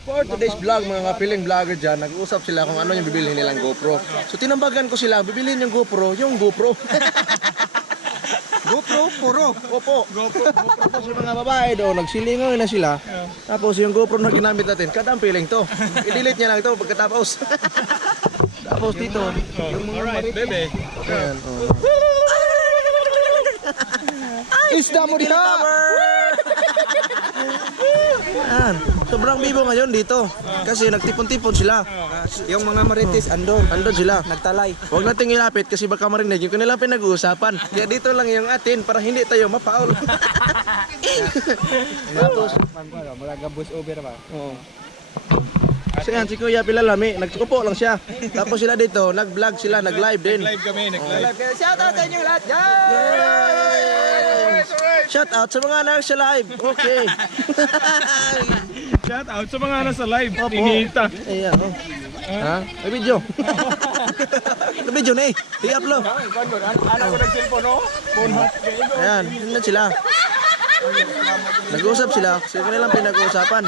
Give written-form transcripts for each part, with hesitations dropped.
For today's vlog, mga kapiling vlogger dyan, nag-uusap sila kung ano yung bibilhin nilang GoPro. So tinambagan ko sila, bibilhin yung GoPro. GoPro, puro. Opo. GoPro po sa mga babae doon, nagsilingoy na sila. Tapos yung GoPro na ginamit natin, kada ang piling to. I-delete niya lang ito pagkatapos. Tapos dito, yung mga bebe. ayan, Isda mo dito! Ayan, sobrang bibo ngayon dito. Kasi nagtipon-tipon sila. Yung mga marites andon sila. nagtalay. Huwag nating ilapit kasi baka marinig yung kanilang pinag-uusapan. Kaya dito lang yung atin para hindi tayo mapaul. Tapos, Wala gabos over ba? oh. So yan, si Kuya Pilalami, nagsuko lang siya. Tapos sila dito, nag-vlog sila, nag-live din. Live kami, nag-live. Shout out sa inyo lahat. Shout out sa mga nasa live. Okay. Shout out sa mga nasa live. Opo. Inita. Ayan, oh. Ha? May video. May video na eh. I-upload. Anak ko ng cellphone, no? Ayan, yun na sila. Nag-uusap sila, kasi kanilang pinag-uusapan.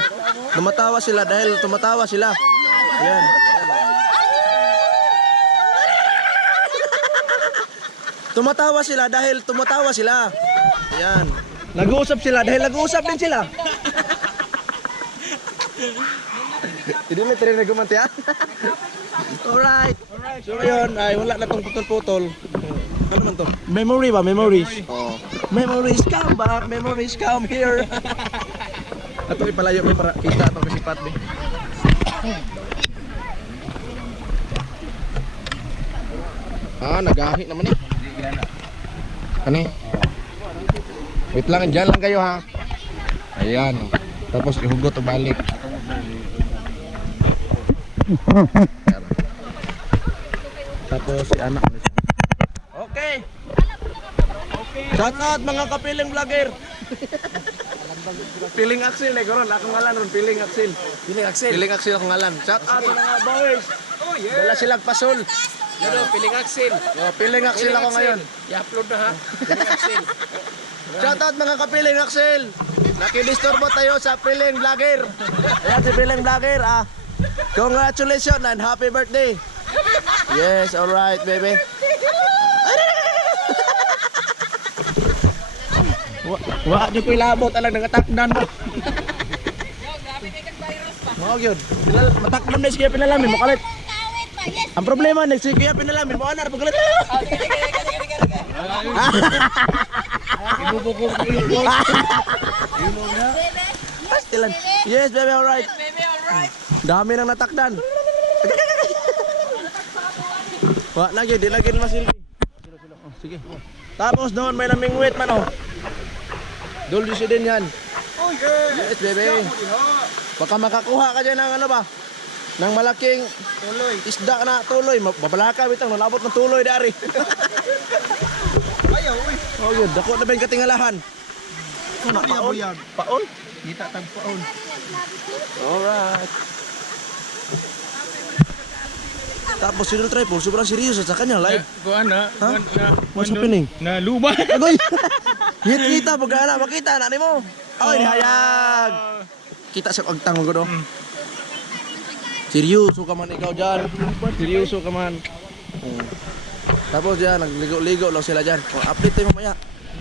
Tumatawa sila dahil tumatawa sila. Ayan. Tumatawa sila dahil tumatawa sila. Ayan. Nag-uusap sila dahil nag-uusap din sila. Hindi mo rin nagumanti ha? Alright. So ngayon ay wala na tong putol-putol. Ano naman to? Memory ba? Memories. Oh. Memories come back, memories come here. Ato ipalayo mo para kita itong kasipat ni. Nagahi naman eh. Ano eh? Wait lang, dyan lang kayo ha. Ayan. Tapos ihugot o balik. Tapos si anak. Okay. Shout out mga kapiling vlogger. Piling Axel eh, karon akong ngalan ron, Piling Axel. Piling Axel. Piling Axel akong ngalan. Shout out sa mga boys. Oh yeah. Dala silang pasol. Ano, Piling Axel. Piling Axel ako ngayon. I-upload na ha. Piling Axel. Shout out mga kapiling Axel. Nakidisturbo tayo sa Piling Vlogger. Ayan si Piling Vlogger ah. Congratulations and happy birthday. Yes, alright baby. Wa di ko ilabot alang nangatakdan mo. Mo gyud. Matakdan na siya pinalamin mo kalit. Ang problema ni siya pinalamin mo anar pagkalit. Ibubuko ko yung Pastilan. Yes, baby, alright. Dami nang natakdan. Wa lagi, di lagi masilbi. Oh, sige. Tapos doon may namingwit man oh. Dulce din yan. Yes, baby. Baka makakuha ka dyan ng ano ba? Ng malaking Tuloy. isda na tuloy. Mabalaka bitang nalabot ng tuloy dari. Ayaw, uy. Oh, yun. Dako na ba yung katingalahan? Ano Paon? Paon? Kita tagpaon. Alright. Tapos si Tripod, sobrang seryoso sa kanya live. Kuan na. Ha? What's happening? Na luba. Agoy! Kita pagka na, makita na ni mo. Ay, nihayag! Kita sa agtang mo ko Seryoso ka man ikaw dyan. Seryoso ka man. Tapos yan, nagligo-ligo lang sila dyan. Update tayo mamaya.